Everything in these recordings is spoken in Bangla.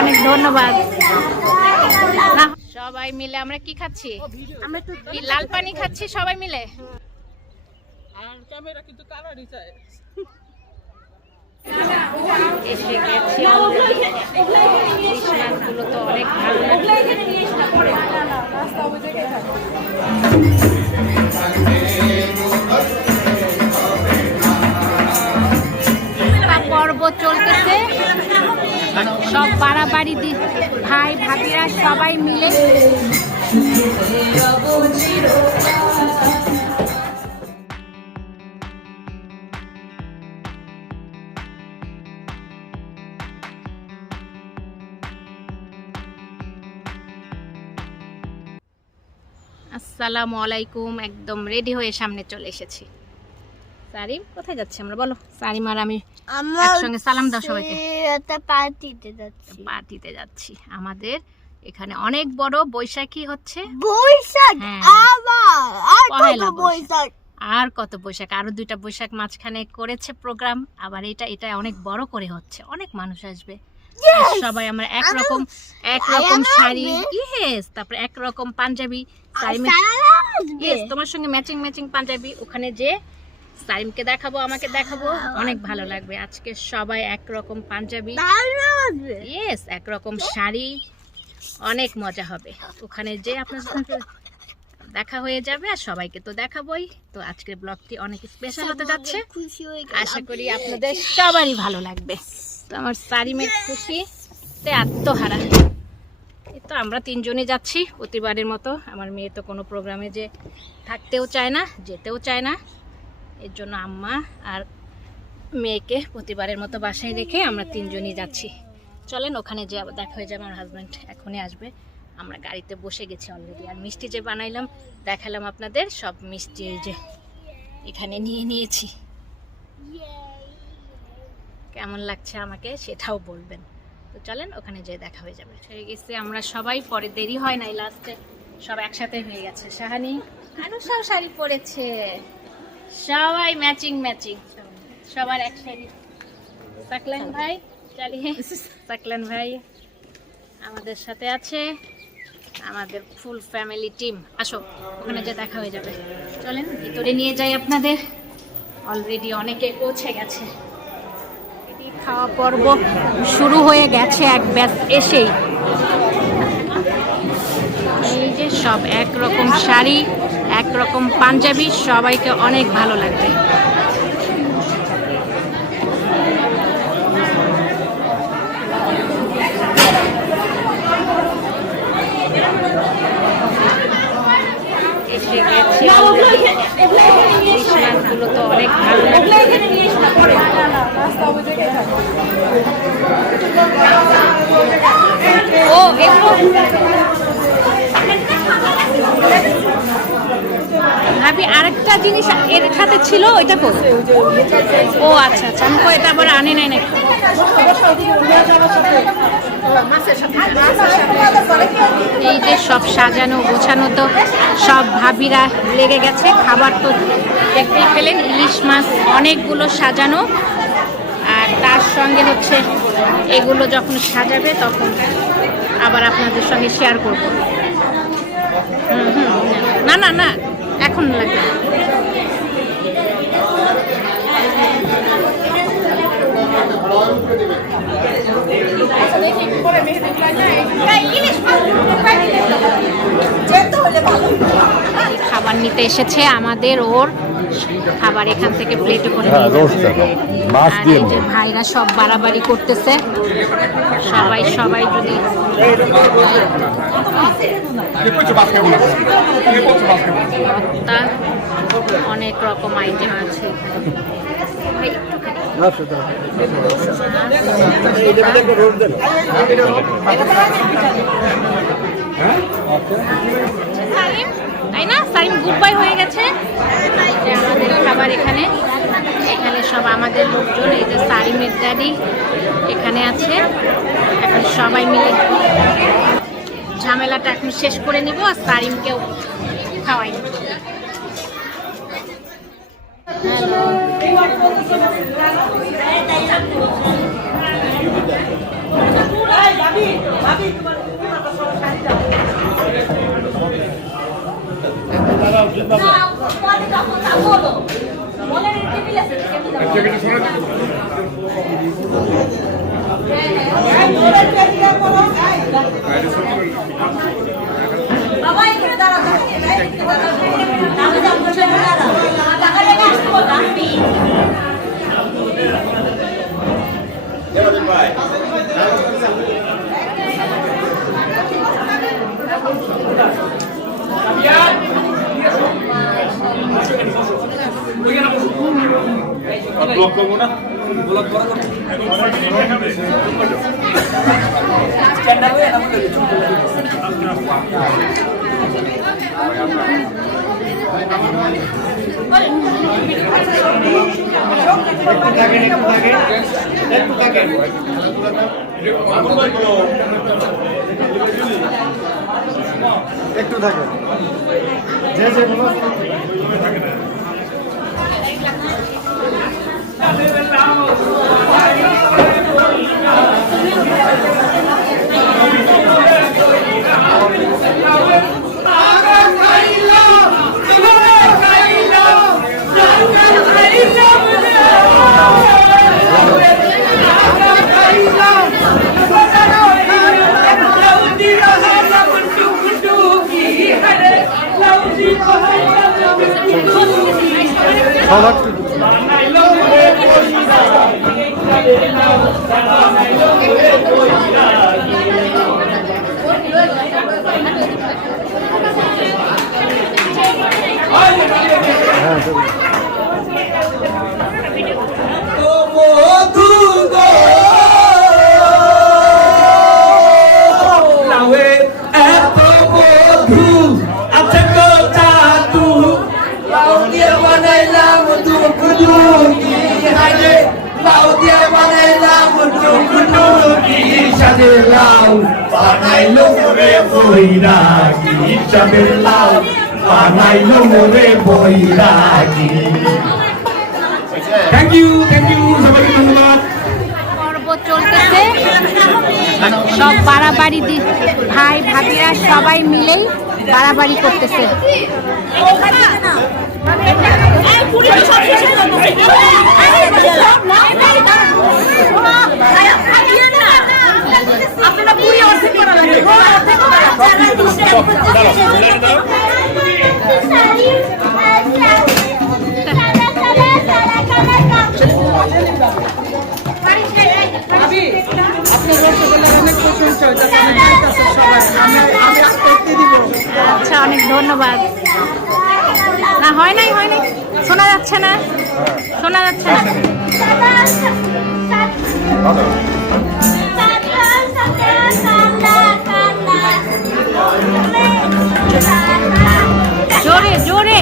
অনেক ধন্যবাদ। সবাই মিলে আমরা কি খাচ্ছি? আমরা তো কি লাল পানি খাচ্ছি সবাই মিলে। আর ক্যামেরা কিন্তু কালারই চাই। এসে গেছি অলরেডি। গুলো তো অনেক ভালো লাগছে। পর্ব চলতেছে, সব বাড়াবাড়ি ভাই ভাবিরা সবাই মিলে। আসসালামু আলাইকুম। একদম রেডি হয়ে সামনে চলে এসেছি। সারিম কোথায় যাচ্ছে আমরা বলো? সারিম আর আমি একসঙ্গে সালাম দাও সবাইকে। পার্টিতে যাচ্ছি। আমাদের এখানে অনেক বড় বৈশাখী হচ্ছে। আর কত বৈশাখ, আরো 2টা বৈশাখ মাঝখানে করেছে প্রোগ্রাম। আবার এটা অনেক বড় করে হচ্ছে, অনেক মানুষ আসবে। সবাই আমরা একরকম শাড়ি, তারপরে একরকম পাঞ্জাবি। তোমার সঙ্গে ম্যাচিং পাঞ্জাবি। ওখানে যে সাইমকে দেখাবো, আমাকে দেখাবো, অনেক ভালো লাগবে। আজকে সবাই একরকম পাঞ্জাবি, একরকম শাড়ি, অনেক মজা হবে। ওখানে যে আপনার সাথে দেখা হয়ে যাবে, আর সবাইকে তো দেখাবোই। তো আজকের ব্লগটি অনেক স্পেশাল হতে যাচ্ছে। আশা করি আপনাদের সবারই ভালো লাগবে। তো আমার সারিমের খুশিতে আত্মহারা। এই তো আমরা 3 জনই যাচ্ছি প্রতিবারের মতো। আমার মেয়ে তো কোনো প্রোগ্রামে যে থাকতেও চায় না, যেতেও চায় না। এর জন্য আম্মা আর মেয়েকে প্রতিবারের মতো বাসায় রেখে আমরা 3 জনই যাচ্ছি। চলেন ওখানে যে দেখা হয়ে যাবে। আমার হাজব্যান্ড এখনই আসবে। আমরা গাড়িতে বসে গেছি অলরেডি। আর মিষ্টি যে বানাইলাম দেখালাম আপনাদের, সব মিষ্টি যে এখানে নিয়ে নিয়েছি। কেমন লাগছে আমাকে সেটাও বলবেন। তো চলেন ওখানে যে দেখা হয়ে যাবে। হয়ে গেছে আমরা সবাই, পরে দেরি হয় নাই, লাস্টে সব একসাথে হয়ে গেছে। শাহানি আনুষাও শাড়ি পরেছে, সবাই ম্যাচিং সবার এক শাড়ি। সাকলান ভাই সাকলান ভাই আমাদের সাথে আছে, আমাদের ফুল ফ্যামিলি টিম। আসো ওখানে যে দেখা হয়ে যাবে। চলেন ভিতরে নিয়ে যাই আপনাদের। অলরেডি অনেকে পৌঁছে গেছে। খাওয়া পর্ব শুরু হয়ে গেছে এক ব্যাচ এসেই। এই যে সব একরকম শাড়ি, একরকম পাঞ্জাবি, সবাইকে অনেক ভালো লাগবে। এসে গেছে গুলো তো অনেক ভালো লাগছে। ও এগুলো ভাবি আরেকটা জিনিস এর সাথে ছিল, ওইটা কই? ও আচ্ছা আমি কই এটা আবার আনে নাই নাকি? এই যে সব সাজানো গোছানো, তো সব ভাবিরা লেগে গেছে। খাবার তো দেখতেই পেলেন, ইলিশ মাছ অনেকগুলো সাজানো। আর তার সঙ্গে হচ্ছে এগুলো যখন সাজাবে তখন আবার আপনাদের সঙ্গে শেয়ার করব। না এখন লাগবে। খাবার নিতে এসেছে আমাদের, ওর খাবার এখান থেকে প্লেটে করে। আর এই যে ভাইরা সব বাড়াবাড়ি করতেছে। সবাই যদি অনেক রকম আইটেম আছে। তাই না সারিম গুড বাই হয়ে গেছে। আমাদের খাবার এখানে সব আমাদের লোকজন। এই যে সারিমের ড্যাডি এখানে আছে। এখন সবাই মিলে ঝামেলাটা এখন শেষ করে নিব, আর সারিমকেও খাওয়াই নেব। হ্যালো ব্লক করবো না ব্লক করা একটু থাকে যে যে থ্যাংক ইউ সবাইকে ধন্যবাদ। পর্ব চলতেছে, সব বাড়াবাড়ি ভাই ভাবিরা সবাই মিলেই বাড়াবাড়ি করতেছে। আচ্ছা, অনেক ধন্যবাদ। না হয় নাই শোনা যাচ্ছে না। জোরে জোরে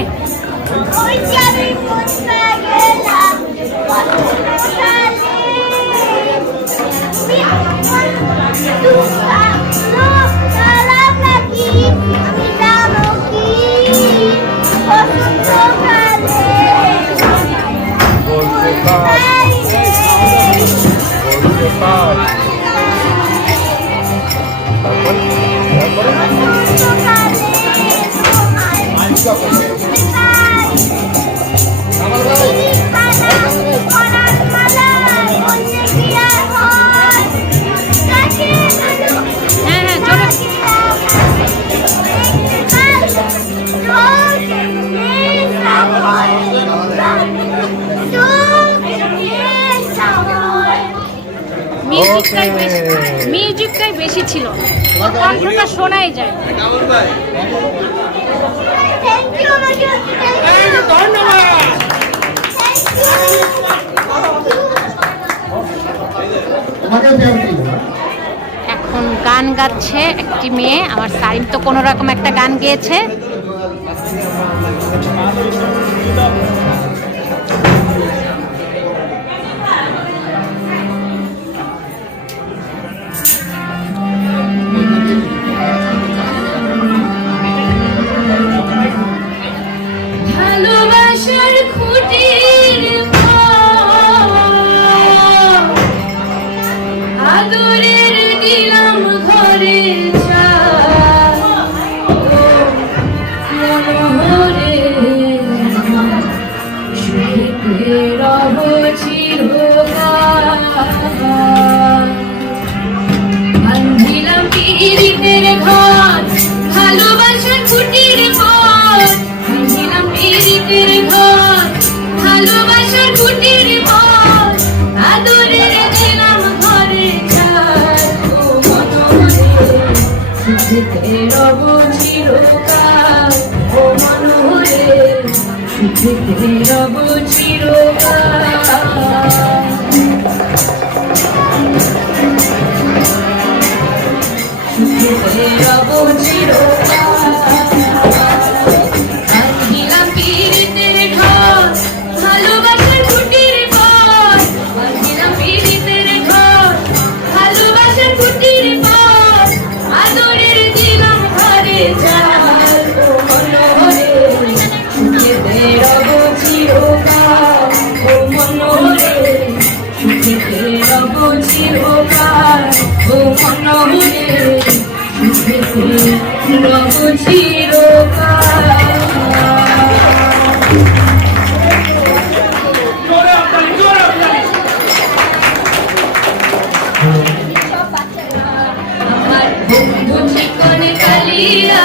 মিউজিকটাই বেশি ছিল, ওর কণ্ঠটা শোনাই যায়। এখন গান গাচ্ছে একটি মেয়ে, আমার সারিম তো কোনো রকম একটা গান গেয়েছে। ভালোবাসার খুঁটির আদরের দিলাম ঘরে সুখেতে রব চিরকাল ও মনোহরে সুখেতে রব চিরকাল সুখেতে রব চিরকাল ভাঙিলাম পীড়িতের ঘর ভালোবাসার কুটির পর ভাঙিলাম পীড়িতের ঘর ভালোবাসার কুটির পর আদরের দিলাম ঘরে চাল ও মনোহরে সুখেতে রব চিরকাল ও মনোহরে সুখেতে রব চিরকাল ও মনোহরে সুখেতে রব চিরকাল আমার বন্ধু চিকনে কালিয়া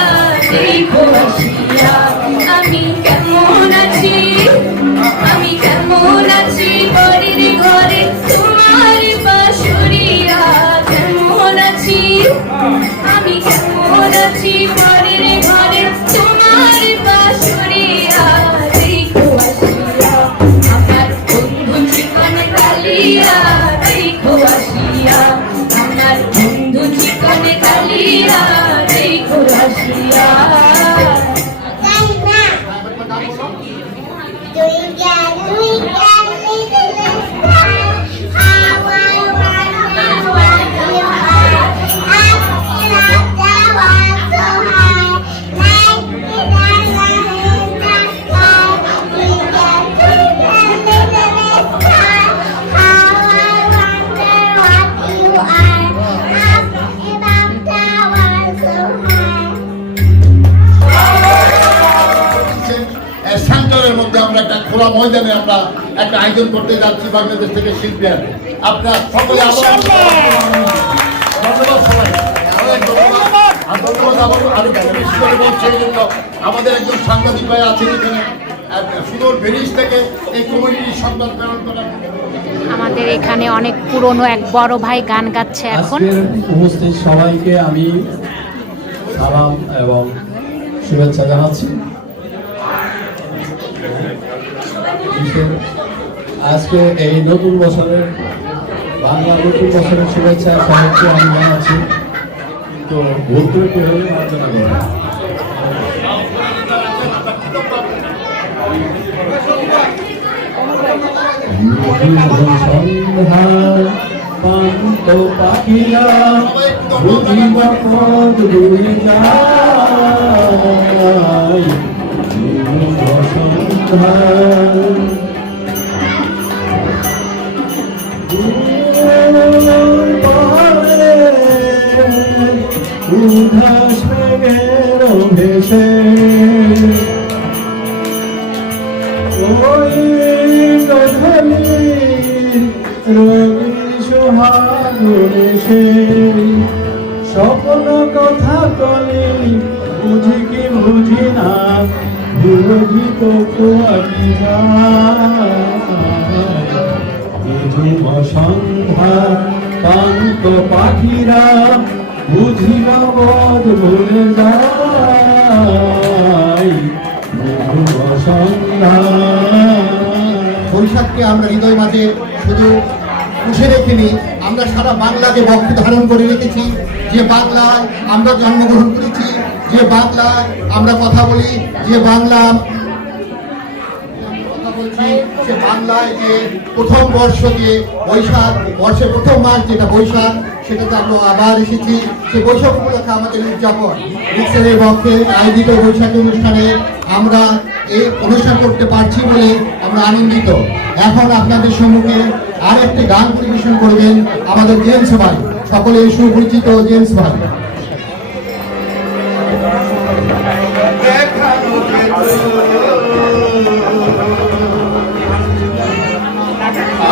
দেখো আসিয়া আমি কেমন আছি বাড়ির ঘরে তোমার বাসুরিয়া কেমন আছি আমি কেমন আছি বাড়ির ঘরে তোমার বাসুরিয়া দেখো আসিয়া আমার বন্ধু চিকনে কালিয়া দেখো আসিয়া আমার বন্ধু চিকনে কালিয়া দেখো আসিয়া সেন্টারের মধ্যে আমরা একটা খোলা ময়দানে আমরা একটা আয়োজন করতে যাচ্ছি বাংলাদেশ থেকে শিল্পীরা আপনারা সকলে ধন্যবাদ সবাই আর ধন্যবাদ আরো বেশি করে বলছি এই জন্য আমাদের একজন সাংবাদিক ভাই আছেন এখানে সুদূর ভেনিস থেকে এই কমিটির সংবাদ প্রেরণ করা আমাদের এখানে অনেক পুরনো এক বড় ভাই গান গাচ্ছে এখন আজকের উপস্থিত সবাইকে আমি সালাম এবং শুভেচ্ছা জানাচ্ছি। আজকে এই নতুন বছরের বাংলা নতুন বছরের শুভেচ্ছা সবাইকে আমি জানাচ্ছি। তো ভুল করে কি হলে মার্জনা করবেন। পান্ত পাখিরা বুঝিবা পদ দূরে যায় বসন্ধার উদাস মেঘের ভেসে ওই গধূলির রবি সোহাগুনে সে স্বপ্ন কথা কলি বুঝি কি বুঝি না বুঝি তো আমি সন্ধ্যা পান্ত পাখিরা বুঝিবা বোধ ভুলে যায় সন্ধ্যা। বৈশাখকে আমরা হৃদয় মাঝে শুধু পুষে রেখিনি, আমরা সারা বাংলাকে বক্ষে ধারণ করে রেখেছি। যে বাংলায় আমরা জন্মগ্রহণ করেছি, যে বাংলায় আমরা কথা বলি, যে বাংলা সে বাংলায় যে প্রথম বর্ষ যে বৈশাখ, বর্ষের প্রথম মাস যেটা বৈশাখ, সেটাতে আমরা আবার এসেছি। সে বৈশাখ উপলক্ষে আমাদের উদযাপন রিক্সের পক্ষে আয়োজিত বৈশাখী অনুষ্ঠানে আমরা এই অনুষ্ঠান করতে পারছি বলে আমরা আনন্দিত। এখন আপনাদের সম্মুখে আর একটি গান পরিবেশন করবেন আমাদের জেমস ভাই, সকলে সুপরিচিত জেমস ভাই।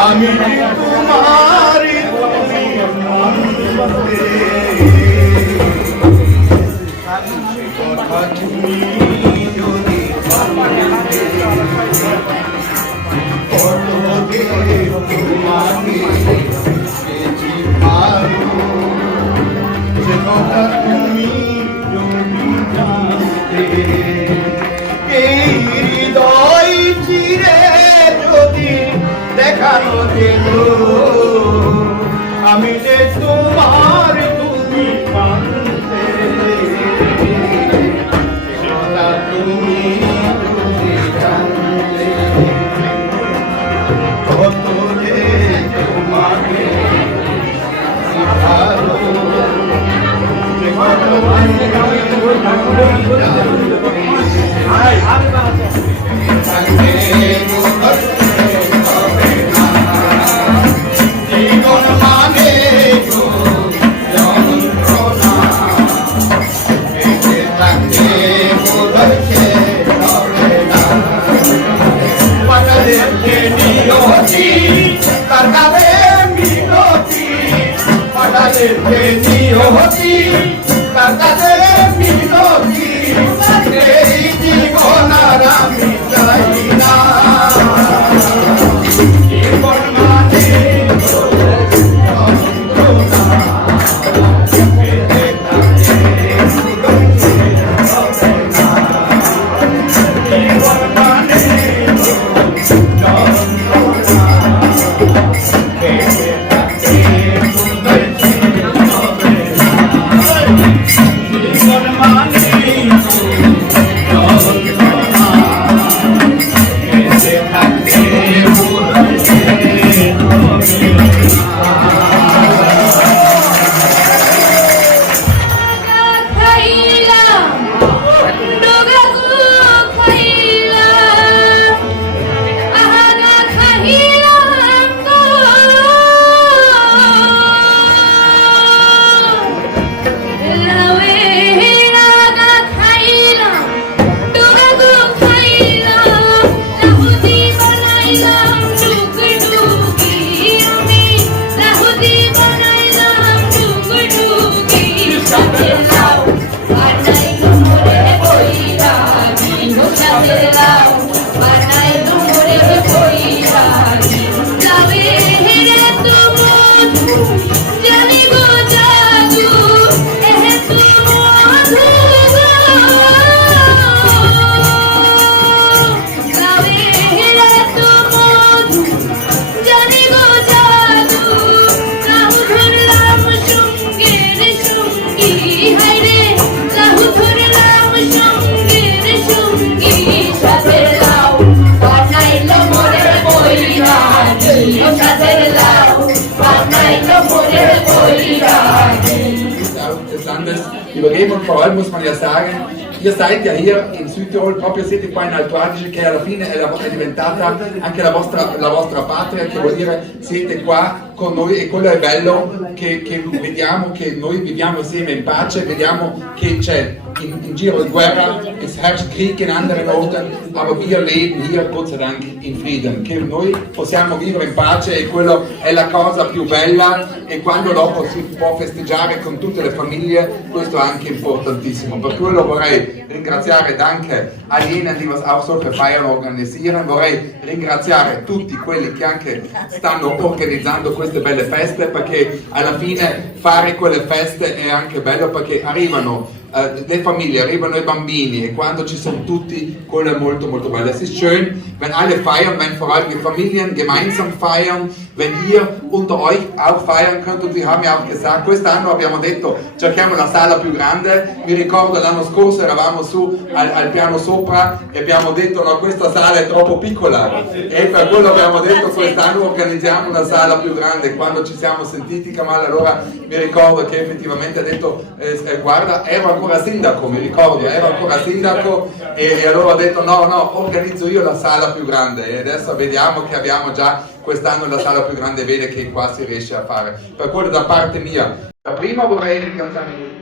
আমি তোমারি কথা তুমি যদি তোমাকে যে কথা তুমি জীবন মানে যন্ত্রণা, বেঁচে থাকতে বলেছে হবে না। পাঠালেনকে নিয়তি, তার কাছে মিনতি, পাঠালেনকে নিয়তি, তার কাছে মিনতি, এই জীবন আর আমি চাই না। জীবন মানে যন্ত্রণা, বেঁচে থাকতে বলেছে হবে না। জীবন মানে যন্ত্রণা, বেঁচে থাকতে বলেছে হবে না। জীবন মানে যন্ত্রণা, বেঁচে থাকতে বলেছে হবে des Landes übergeben und vor allem muss man ja sagen, ihr seid ja hier in Südtirol, proprio siete qua in Alto Adige, che alla fine è diventata anche la vostra patria, che vuol dire siete qua con noi e quello è bello che vediamo che noi viviamo insieme in pace, vediamo che c'è in giro di guerra, es herrscht Krieg in anderen Orten, aber wir leben hier Gott sei Dank in Frieden, che noi possiamo vivere in pace e quello è la cosa più bella e quando dopo si può festeggiare con tutte le famiglie, questo è anche importantissimo. Per quello vorrei ringraziare anche a jenen, die was auch solche Feiern organisieren, vorrei ringraziare tutti quelli che anche stanno organizzando queste belle feste, perché alla fine fare quelle feste è anche bello perché arrivano le Familie, arrivano i bambini e quando ci sono tutti, quello è molto molto bello. Es ist schön, wenn alle feiern, wenn vor allem die Familien gemeinsam feiern, wenn ihr unter euch auch feiern könnt und wir haben ja auch gesagt, quest'anno abbiamo detto cerchiamo la sala più grande, mi ricordo l'anno scorso eravamo su al piano sopra e abbiamo detto no, questa sala è troppo piccola e per quello abbiamo detto quest'anno organizziamo una sala più grande. Quando ci siamo sentiti Kamal allora mi ricordo che effettivamente ha detto guarda, ero ancora sindaco, mi ricordo, ero ancora sindaco e allora ho detto no, organizzo io la sala più grande e adesso vediamo che abbiamo già quest'anno la sala più grande, vede che qua si riesce a fare. Per quello da parte mia, prima vorrei ringraziare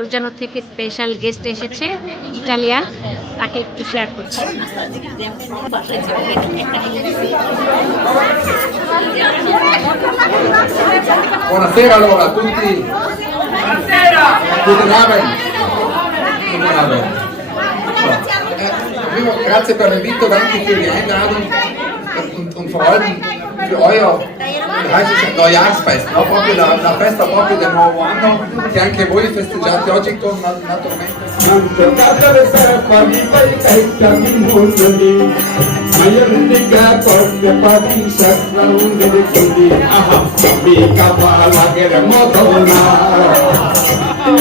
উলজানো থেকে স্পেশাল গেস্ট এসেছে ইটালিয়ান, তাকে একটু শেয়ার করছি। Buonasera allora a tutti. Buonasera. Guten Abend. Guten Abend. Prima grazie per l'invito, danke für die Einladung und vor allem für euer Neujahrsfest, no? Proprio la festa proprio del nuovo anno che anche voi festeggiate oggi con naturalmente.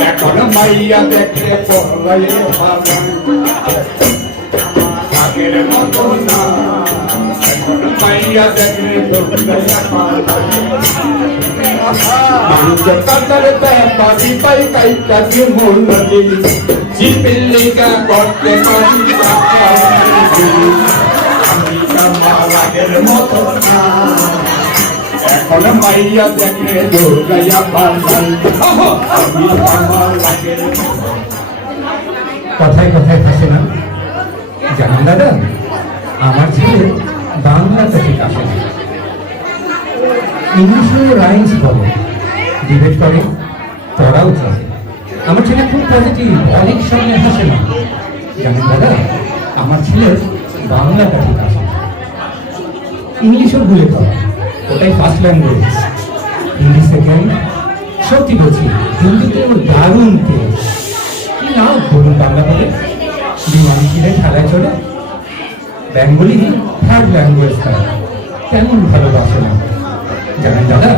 এখন মাইয়া দেখলে পড়লে আগের মতো না এখন মাইয়া দেখলে মানুষ কাতার ব্যাপারি পাই কাই কাটি মূল্যি জিপিল্লিকা করতে পারি আমি কামাল আগের মতো না এখন মাইয়া দেখলে দুর্গাইয়া পাল্টাই আমি আমার আগের কথায় কথায় ভাসে না জানেন দাদা, আমার ছেলে বাংলাটা ঠিক আসে না, ইংলিশেও রাইমস বলে, ডিবেট করে, পড়াও চলে। আমার ছেলে খুব পজিটিভ, অনেক সামনে হাসে না। জানেন দাদা, আমার ছেলের বাংলাটা ঠিক আসে না, ইংলিশও ভুলে পড়ে, ওটাই ফার্স্ট ল্যাঙ্গুয়েজ, হিন্দি সেকেন্ড। সত্যি বলছি, হিন্দিতেও দারুণ তেজ। কি নাম বলুন বাংলা বলে? বিমানে কিনে খেলায় চলে। বেঙ্গলি থার্ড ল্যাঙ্গুয়েজ তার, তেমন ভালোবাসে না। জানেন দাদা,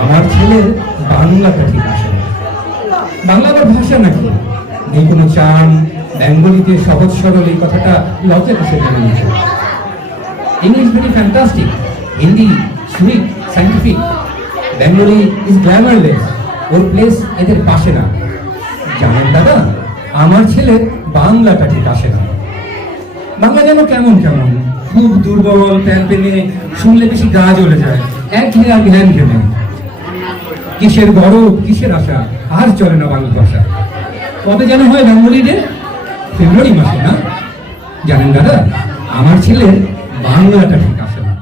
আমার ছেলের বাংলাটা ঠিক আসে না। বাংলা আবার ভাষা নাকি, নেই কোনো চান। বেঙ্গলিতে সহজ সরল এই কথাটা লজ্জা কিসে জেনে নিয়েছে। English very fantastic, Hindi sweet scientific, Bengali is glamourless, or place এদের পাশে না। জানেন দাদা, আমার ছেলের বাংলাটা ঠিক আসে না। বাংলা যেন কেমন কেমন, খুব দুর্বল, প্যানপেনে, শুনলে বেশি গা জ্বলে যায়, এক ঘেয়ে আর ঘ্যান ঘেমে। কিসের গরব, কিসের আশা, আর চলে না বাংলা ভাষা। কবে যেন হয় বেঙ্গলি ডে? ফেব্রুয়ারি মাসে না? জানেন দাদা, আমার ছেলের বাংলাটা ঠিক আসে না।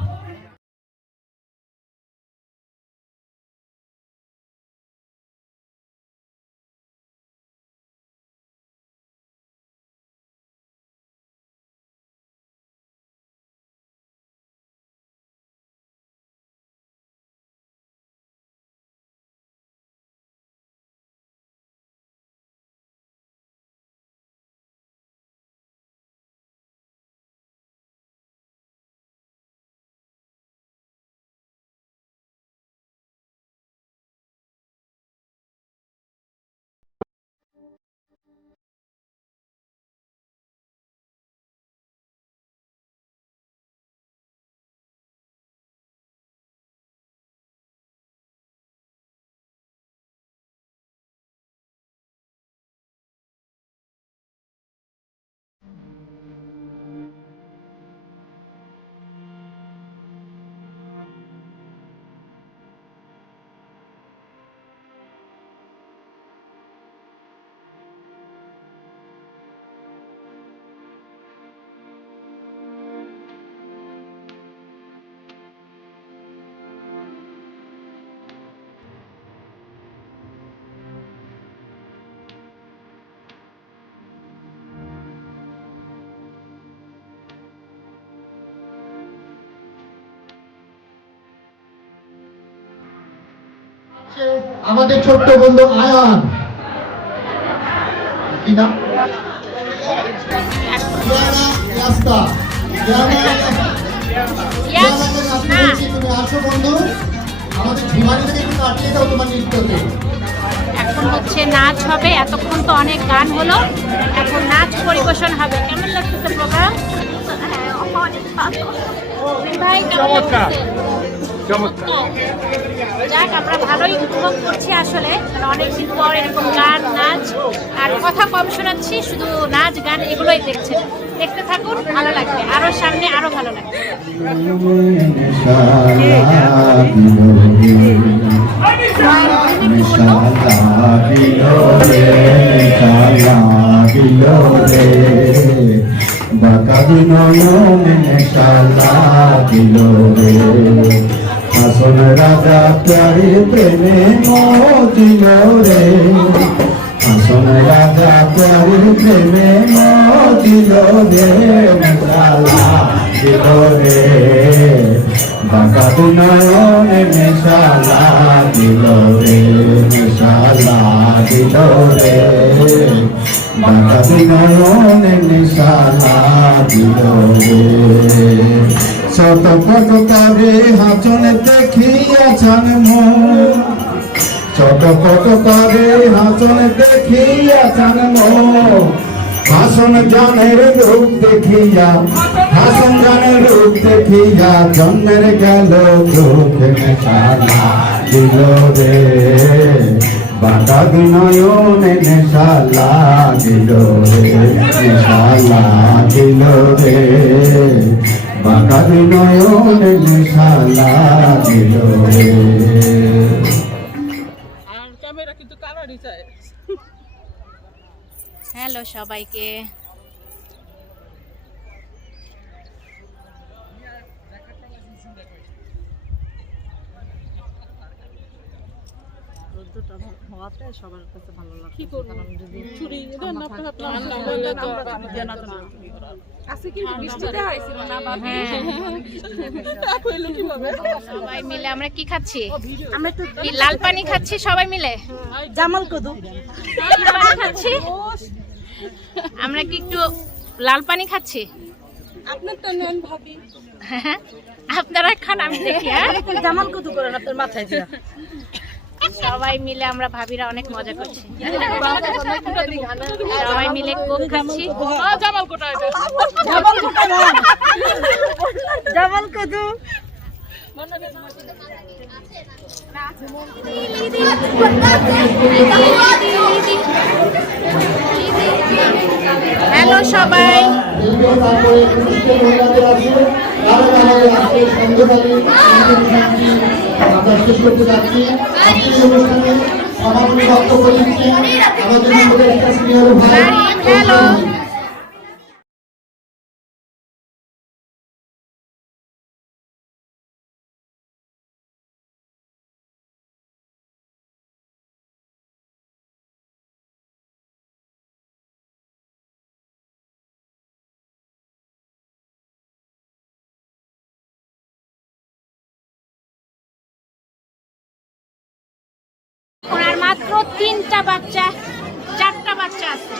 আমাদের ছোট্ট বন্ধু আয়ান, কি নাম? তুমি আসো বন্ধু, আমাদের ঝিমারি থেকে একটু কাটিয়ে দাও তোমার নৃত্যকে। এখন হচ্ছে নাচ হবে, এতক্ষণ তো অনেক গান হলো, এখন নাচ পরিবেশন হবে। কেমন লাগতেছে প্রোগ্রাম? ভাই চমৎকার চমৎকার। যাক, আমরা ভালোই উপভোগ করছি আসলে, অনেকদিন পর এরকম গান নাচ আর কথা কম শোনাচ্ছি, শুধু নাচ গান এগুলোই দেখছেন। দেখতে থাকুন, ভালো লাগবে, আরো সামনে আরো ভালো লাগবে। হাসন রাজা প্যারে প্রেমে মজিল রে, হাসন রাজা প্যারির প্রেমে দিল রে মিশালা দিল রে বাঁকা বিনয়নে মিশালা দিল রে মিশালা দিল রে বাঁকা বিনয়নে মিশালা দিল রে শত কত কাবে হাসনে দেখিয়া জান মন ছোট কত করে হাসন দেখিয়া জানবো হাসন জানের রূপ দেখিয়া হাসন জানের রূপ দেখিয়া জন্মের গেল চোখে নেশালা দিল রে বাঁকা বিনয়নে নেশালা দিল রে নেশালা দিল রে বাঁকা বিনয়নে নেশালা দিল রে আর ক্যামেরা কিন্তু কালারই চায়। হ্যালো সবাইকে, কি করবো? ছুরি দেন না, আপনার হাতে ঠান্ডা হইলে তো হইলো কিভাবে? সবাই মিলে আমরা কি খাচ্ছি? আমরা তো লাল পানি খাচ্ছি সবাই মিলে। জামাল কদু কি পানি খাচ্ছি? আমরা কি একটু লাল পানি খাচ্ছি? আপনারটা নেন ভাবি। আপনারা খান, আমি দেখি। হ্যাঁ, জামাল কদু করেন আপনার মাথায় দিয়া। সবাই মিলে আমরা ভাবিরা অনেক মজা করছি। সবাই মিলে কোক খাচ্ছি। জামাল কোটা এটা। জামাল কোটা না, জামাল কদু। হ্যালো সবাই, তারপরে প্রতিষ্ঠান মহিলাদের আছে তারা আমাদের আজকে সন্ধ্যাকালীন আমরা শেষ করতে যাচ্ছি। আজকের এই অনুষ্ঠানে সমাপনী বক্তব্য দিচ্ছেন আমাদের মধ্যে একটা সিনিয়র ভাই। হ্যালো। আর মাত্র 3টা বাচ্চা 4টা বাচ্চা আছে।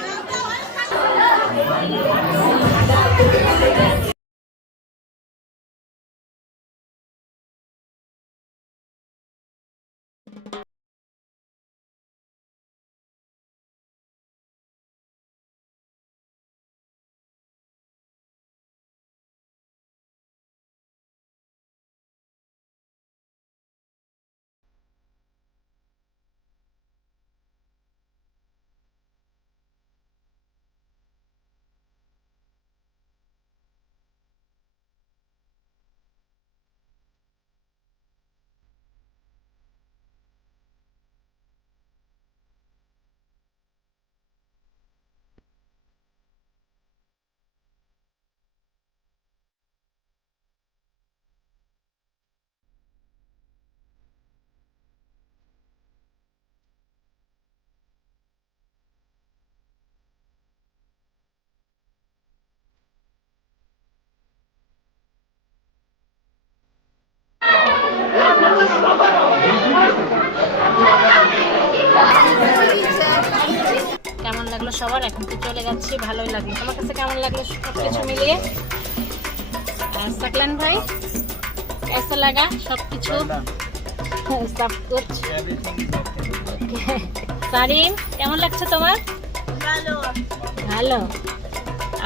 কেমন লাগলো সবার? এখন তো চলে যাচ্ছি, ভালোই লাগলো। তোমার কাছে কেমন লাগলো সবকিছু মিলিয়ে? আর सकलन भाई कैसा लगा सबकिছু? सब कुछ সারিম কেমন লাগছে তোমার? ভালো ভালো।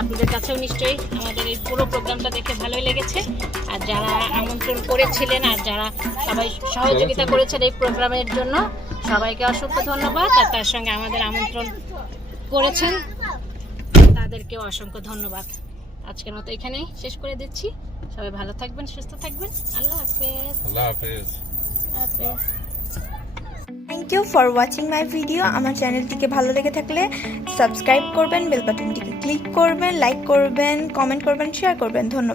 আপনাদের কাছেও নিশ্চয়ই আমাদের এই পুরো প্রোগ্রামটা দেখে ভালোই লেগেছে। আর যারা আমন্ত্রণ করেছিলেন আর যারা সবাই সহযোগিতা করেছেন এই প্রোগ্রামের জন্য সবাইকে অসংখ্য ধন্যবাদ। আর তার সঙ্গে আমাদের আমন্ত্রণ করেছেন তাদেরকেও অসংখ্য ধন্যবাদ। আজকের মতো এখানেই শেষ করে দিচ্ছি। সবাই ভালো থাকবেন, সুস্থ থাকবেন। আল্লাহ হাফেজ। আল্লাহ হাফেজ। হাফেজ। Thank you for watching my video. আমার চ্যানেলটিকে ভালো লেগে থাকলে সাবস্ক্রাইব করবেন, বেল বাটনটিকে ক্লিক করবেন, লাইক করবেন, কমেন্ট করবেন, শেয়ার করবেন। ধন্যবাদ।